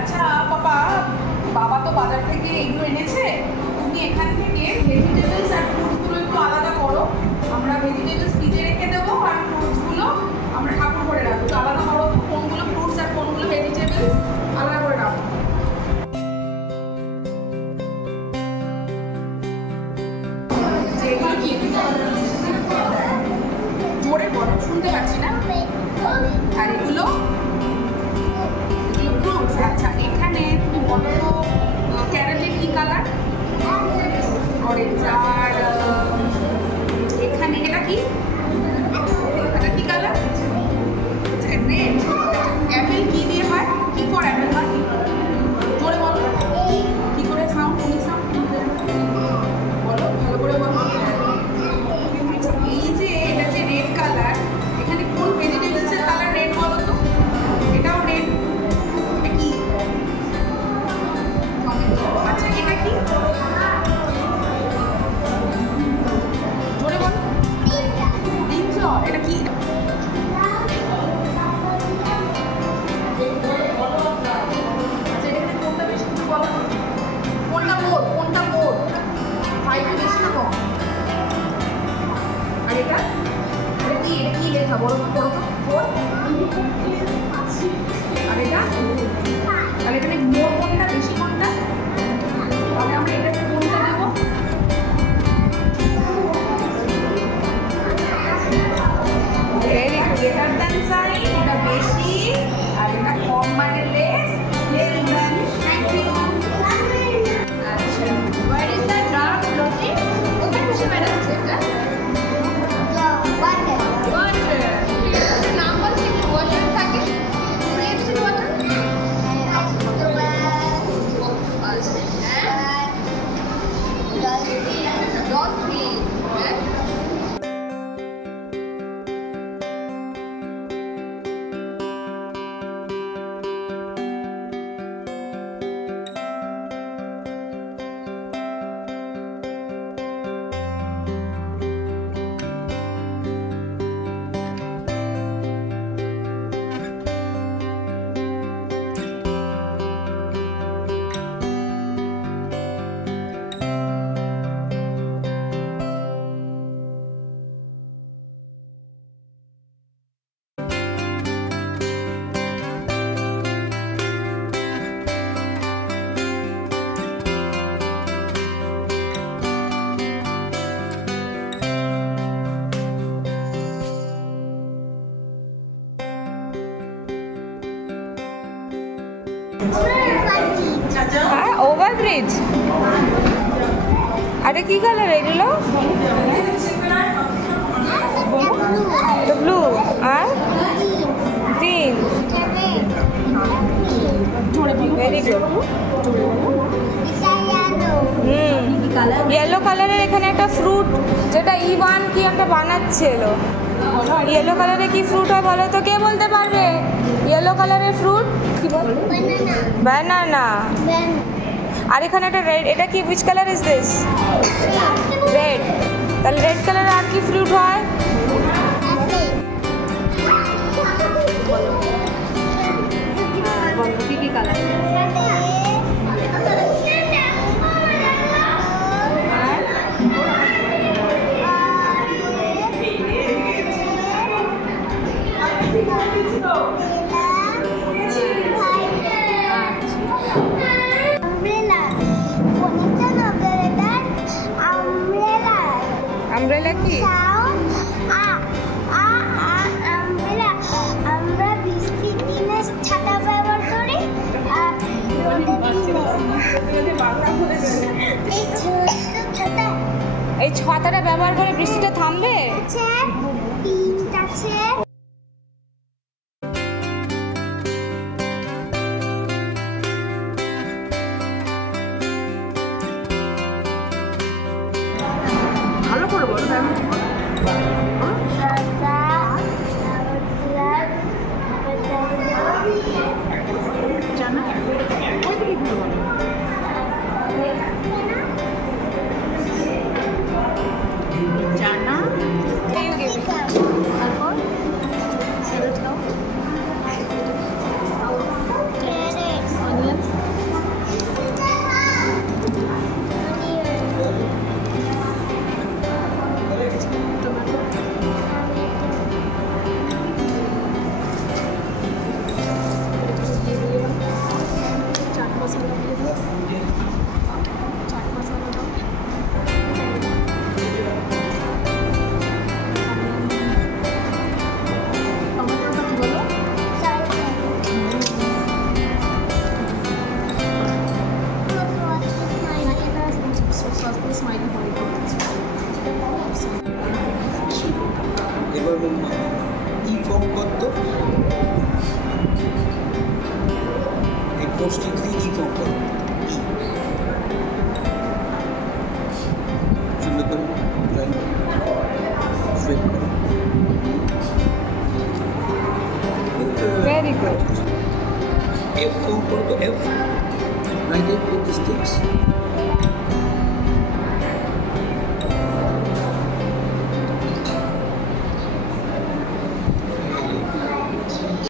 আচ্ছা বাবা, বাবা তো বাজার থেকে এগুলো এনেছে, তুমি এখান থেকে ভেজিটেবলস আর ফ্রুটসগুলো একটু আলাদা করো। আমরা ভেজিটেবলস ফ্রিজে রেখে দেবো আর ফ্রুটসগুলো আমরা ঠাকুর করে রাখবো। তো আলাদা করো, কোনগুলো ফ্রুটস আর কোনগুলো ভেজিটেবলস আলাদা করে রাখবো। জোরে বলো, শুনতে পাচ্ছি না। আর এগুলো ফ্রুটস। আচ্ছা, এখানে তুমি বলো তো ক্যারেটের কি কালার? অরেঞ্জ। আর এখানে এটা কি? এটা কি কালার? রেড। অ্যাপেল কি দিয়ে হয়? কি ফর অ্যাপেল হয়? জোরে বলো, কি করে সাউন্ড? কোন সাউন্ড বলো, ভালো করে বলো। এই যে এটা যে রেড কালার, এখানে কোন ভেজিটেবলসের কালার রেড বলো তো? এটাও রেড। এটা কি? আচ্ছা, এটা কি? জোরে বলো। ব্রিঞ্জল। এটা কি? আচ্ছা, এখানে কোনটা বেশি বলো? কোনটা মোর? কোনটা মোর? 5 বেশি না কম? আর এটা কি? এটা কি লেখা বলো তো, পড়ো তো। 4। আর এটা? তাহলে এখানে মোর কোনটা বেশি কোনটা? তাহলে আমরা এটাকে কোনটা দেবো? ভেরি গ্রেটার দ্যান সাইন, এটা বেশি আর এটা কম মানে less. Less than. Thank you. আচ্ছা, where is the dark logic? ওখানে বসে বেড়াচ্ছে এটা। ওভারব্রিজ। আরে কি কালার এগুলো? ব্লু আর গ্রিন। Very good. ইয়েলো কালারের এখানে একটা ফ্রুট, যেটা ইভান কি একটা বানাচ্ছিল। ইয়েলো কালারে কি ফ্রুট হয় বলো তো? কে বলতে পারবে? ইয়েলো কালারের ফ্রুট কি বলে? ব্যানানা। আর এখানে একটা রেড, এটা কি? Which colour is this? Red. তাহলে রেড কালারের আর কি ফ্রুট হয়? বলো কি কি কালার? আমব্রেলা কি? আমরা বৃষ্টির দিনে ছাতা ব্যবহার করি, আর এই ছাতাটা ব্যবহার করে বৃষ্টিটা থামবে? ভালো করে বলো। পোস্ট-ইট দিয়ে ই ফর্ম করো। সুন্দর করে ড্রয়িং করো, স্ট্রেট করো। Very good. F form করো তো, F, right F with the sticks.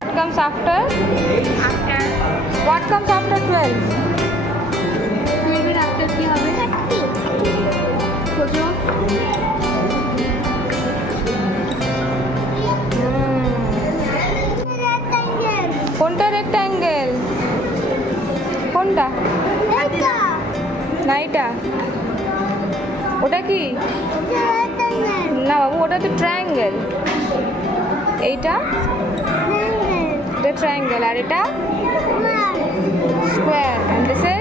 What comes after? What comes after 12? 12 এর after কি হবে? 30 খোঁজো। rectangle কোনটা রেক্ট্যাঙ্গেল? কোনটা? এটা না এটা। ওটা কি? rectangle না বাবু, ওটা তো ট্রায়াঙ্গেল। এইটা rectangle এটা ট্রায়াঙ্গেল আর এটা square square, and this is